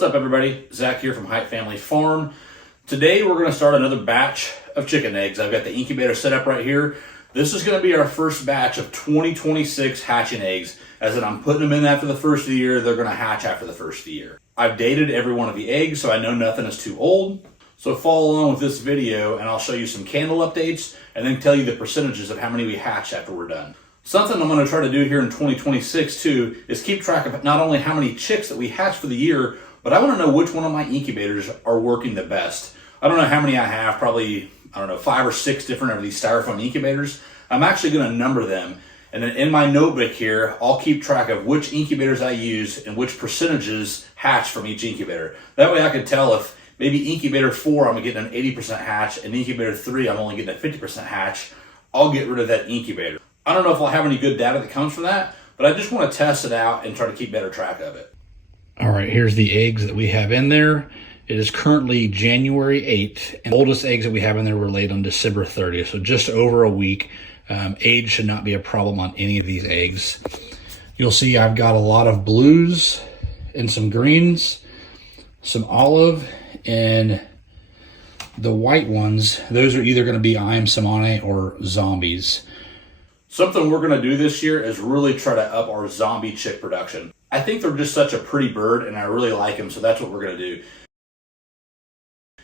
What's up, everybody? Zach here from Height Family Farm. Today we're going to start another batch of chicken eggs. I've got the incubator set up right here. This is going to be our first batch of 2026 hatching eggs. As in, I'm putting them in after the first of the year. They're going to hatch after the first of the year. I've dated every one of the eggs, so I know nothing is too old. So follow along with this video and I'll show you some candle updates and then tell you the percentages of how many we hatch after we're done. Something I'm going to try to do here in 2026 too is keep track of not only how many chicks that we hatch for the year, but I want to know which one of my incubators are working the best. I don't know how many I have, probably, 5 or 6 different of these styrofoam incubators. I'm actually going to number them. And then in my notebook here, I'll keep track of which incubators I use and which percentages hatch from each incubator. That way I can tell if maybe incubator 4, I'm getting an 80% hatch, and incubator 3, I'm only getting a 50% hatch. I'll get rid of that incubator. I don't know if I'll have any good data that comes from that, but I just want to test it out and try to keep better track of it. All right, here's the eggs that we have in there. It is currently January 8th, and the oldest eggs that we have in there were laid on December 30th, so just over a week. Age should not be a problem on any of these eggs. You'll see I've got a lot of blues and some greens, some olive, and the white ones, those are either going to be I Am Samane or zombies. Something we're going to do this year is really try to up our zombie chick production. I think they're just such a pretty bird and I really like them, so that's what we're going to do.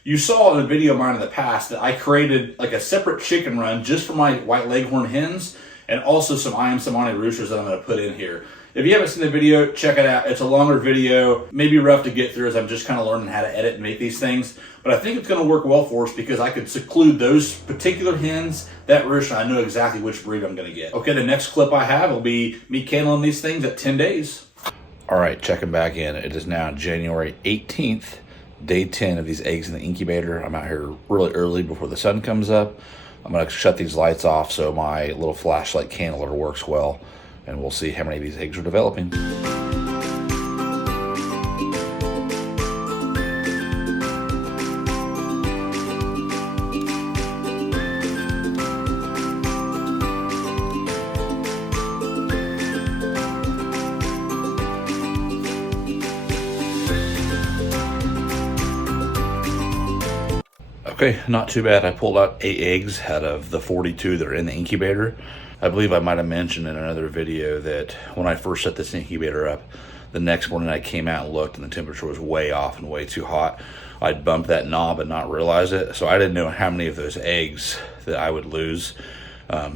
You saw in a video of mine in the past that I created like a separate chicken run just for my white leghorn hens and also some I Am Samane roosters that I'm going to put in here. If you haven't seen the video, check it out. It's a longer video, maybe rough to get through as I'm just kind of learning how to edit and make these things. But I think it's going to work well for us because I could seclude those particular hens, that rooster, I know exactly which breed I'm going to get. Okay, the next clip I have will be me candling these things at 10 days. All right, checking back in. It is now January 18th, day 10 of these eggs in the incubator. I'm out here really early before the sun comes up. I'm going to shut these lights off so my little flashlight candler works well. And we'll see how many of these eggs are developing. Okay, not too bad. I pulled out 8 eggs out of the 42 that are in the incubator. I believe I might have mentioned in another video that when I first set this incubator up, the next morning I came out and looked and the temperature was way off and way too hot. I'd bumped that knob and not realize it, so I didn't know how many of those eggs that I would lose.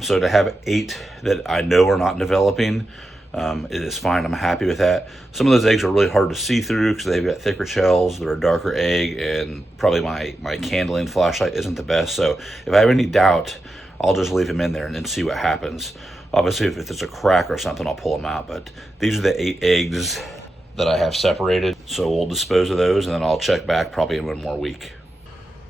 So to have 8 that I know are not developing, it is fine. I'm happy with that. Some of those eggs are really hard to see through because they've got thicker shells. They're a darker egg, and probably my candling flashlight isn't the best. So if I have any doubt, I'll just leave them in there and then see what happens. Obviously, if there's a crack or something, I'll pull them out. But these are the 8 eggs that I have separated. So we'll dispose of those, and then I'll check back probably in 1 more week.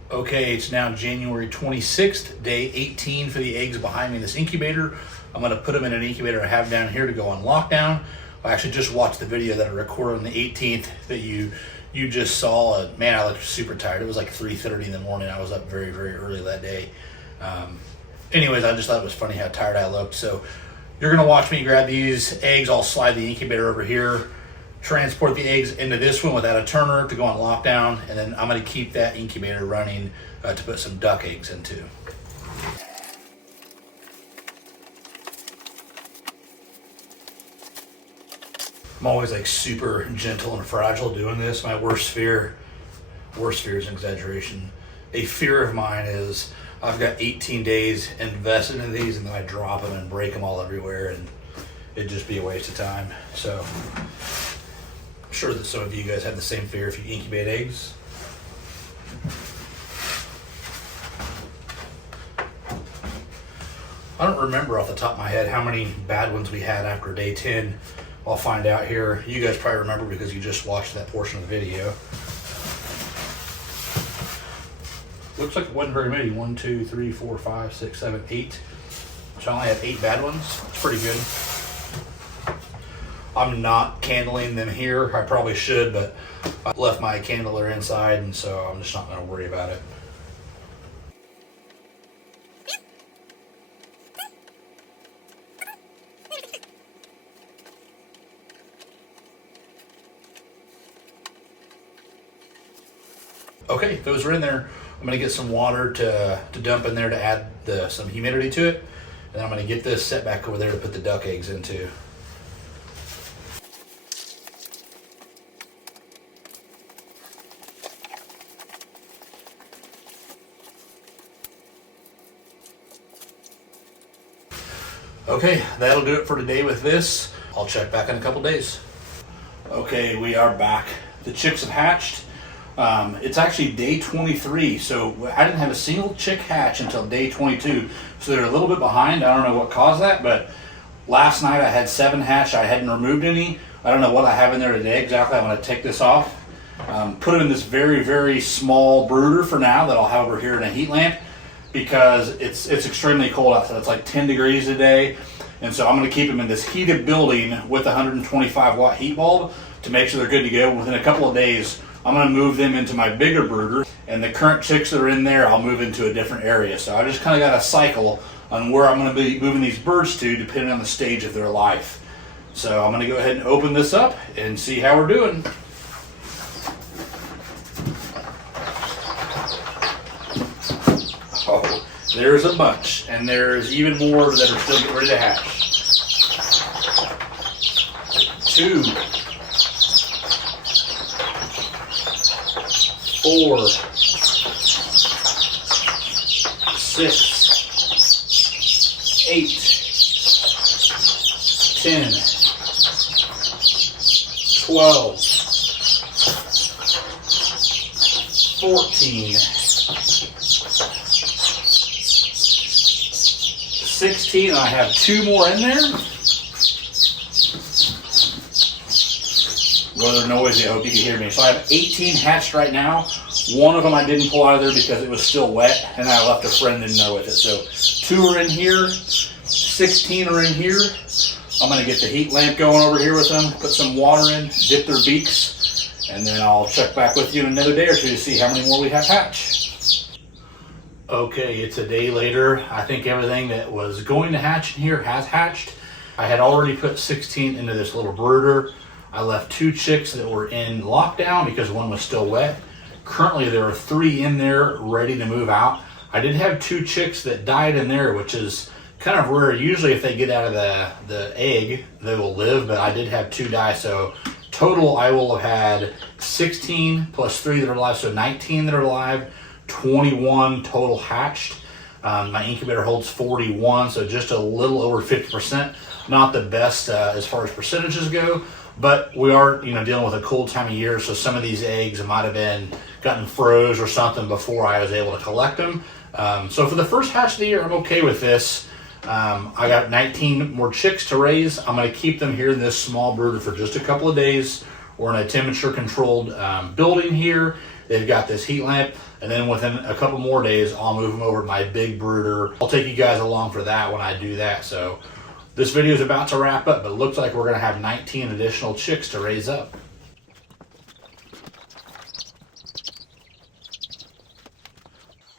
Okay, it's now January 26th, day 18 for the eggs behind me in this incubator. I'm going to put them in an incubator I have down here to go on lockdown. I actually just watched the video that I recorded on the 18th that you just saw. Man, I looked super tired. It was like 3:30 in the morning. I was up very, very early that day. Anyways, I just thought it was funny how tired I looked. So you're going to watch me grab these eggs. I'll slide the incubator over here, transport the eggs into this one without a turner to go on lockdown, and then I'm going to keep that incubator running to put some duck eggs into. I'm always like super gentle and fragile doing this. My worst fear is an exaggeration. A fear of mine is I've got 18 days invested in these and then I drop them and break them all everywhere and it'd just be a waste of time. So I'm sure that some of you guys have the same fear if you incubate eggs. I don't remember off the top of my head how many bad ones we had after day 10. I'll find out here. You guys probably remember because you just watched that portion of the video. Looks like it wasn't very many. 1, 2, 3, 4, 5, 6, 7, 8. So I only have 8 bad ones. It's pretty good. I'm not candling them here. I probably should, but I left my candler inside, and so I'm just not going to worry about it. Okay, those are in there. I'm gonna get some water to dump in there to add some humidity to it. And then I'm gonna get this set back over there to put the duck eggs into. Okay, that'll do it for today with this. I'll check back in a couple days. Okay, we are back. The chicks have hatched. It's actually day 23, so I didn't have a single chick hatch until day 22, so they're a little bit behind. I don't know what caused that, but last night I had 7 hatched. I hadn't removed any. I don't know what I have in there today exactly. I'm going to take this off, put them in this very, very small brooder for now that I'll have over here in a heat lamp, because it's extremely cold outside. It's like 10 degrees today, and so I'm going to keep them in this heated building with a 125 watt heat bulb to make sure they're good to go. Within a couple of days, I'm going to move them into my bigger brooder, and the current chicks that are in there, I'll move into a different area. So I just kind of got a cycle on where I'm going to be moving these birds to, depending on the stage of their life. So I'm going to go ahead and open this up and see how we're doing. Oh, there's a bunch, and there's even more that are still getting ready to hatch. 2, 4, 6, 8, 10, 12, 14, 16, and I have 2 more in there. Well, they're noisy. I hope you can hear me. So I have 18 hatched right now. One of them I didn't pull out of there because it was still wet, and I left a friend in there with it. So 2 are in here, 16 are in here. I'm going to get the heat lamp going over here with them, put some water in, dip their beaks, and then I'll check back with you in another day or two to see how many more we have hatched. Okay, it's a day later. I think everything that was going to hatch in here has hatched. I had already put 16 into this little brooder. I left 2 chicks that were in lockdown because one was still wet. Currently there are 3 in there ready to move out. I did have 2 chicks that died in there, which is kind of rare. Usually if they get out of the egg, they will live, but I did have 2 die. So total I will have had 16 plus 3 that are alive, so 19 that are alive, 21 total hatched. My incubator holds 41, so just a little over 50%. Not the best as far as percentages go, but we are, dealing with a cold time of year, so some of these eggs might have gotten froze or something before I was able to collect them. So for the first hatch of the year, I'm okay with this. I got 19 more chicks to raise. I'm going to keep them here in this small brooder for just a couple of days. We're in a temperature controlled building here. They've got this heat lamp, and then within a couple more days, I'll move them over to my big brooder. I'll take you guys along for that when I do that. So this video is about to wrap up, but it looks like we're going to have 19 additional chicks to raise up.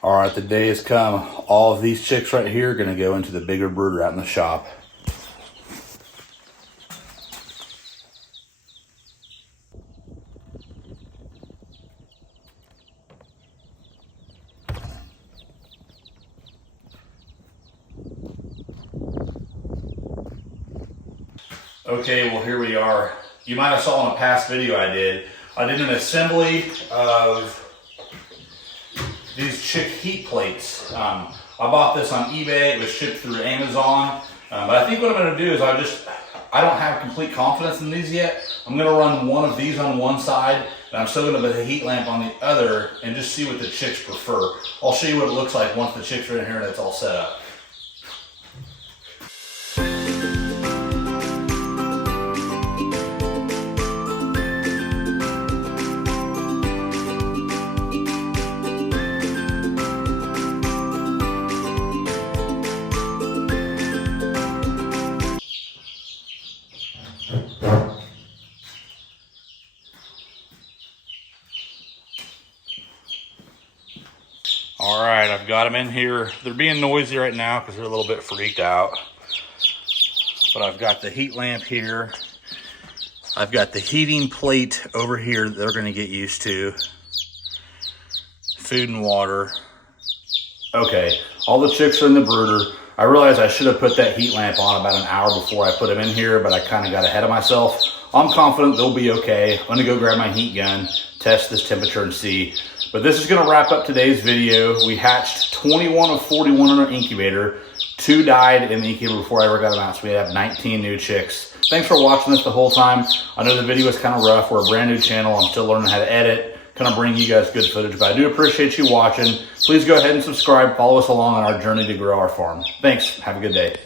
All right, the day has come. All of these chicks right here are going to go into the bigger brooder out in the shop. Okay, well here we are. You might have saw in a past video I did an assembly of these chick heat plates. I bought this on eBay. It was shipped through Amazon. But I think what I'm going to do is I don't have complete confidence in these yet. I'm going to run one of these on one side, and I'm still going to put the heat lamp on the other and just see what the chicks prefer. I'll show you what it looks like once the chicks are in here and it's all set up. All right, I've got them in here. They're being noisy right now because they're a little bit freaked out. But I've got the heat lamp here. I've got the heating plate over here that they're going to get used to. food and water. Okay, all the chicks are in the brooder. I realized I should have put that heat lamp on about an hour before I put them in here, but I kind of got ahead of myself. I'm confident they'll be okay. I'm gonna go grab my heat gun, test this temperature and see. But this is gonna wrap up today's video. We hatched 21 of 41 in our incubator. 2 died in the incubator before I ever got them out, so we have 19 new chicks. Thanks for watching this the whole time. I know the video was kind of rough. We're a brand new channel. I'm still learning how to edit, kind of bring you guys good footage, but I do appreciate you watching. Please go ahead and subscribe. Follow us along on our journey to grow our farm. Thanks. Have a good day.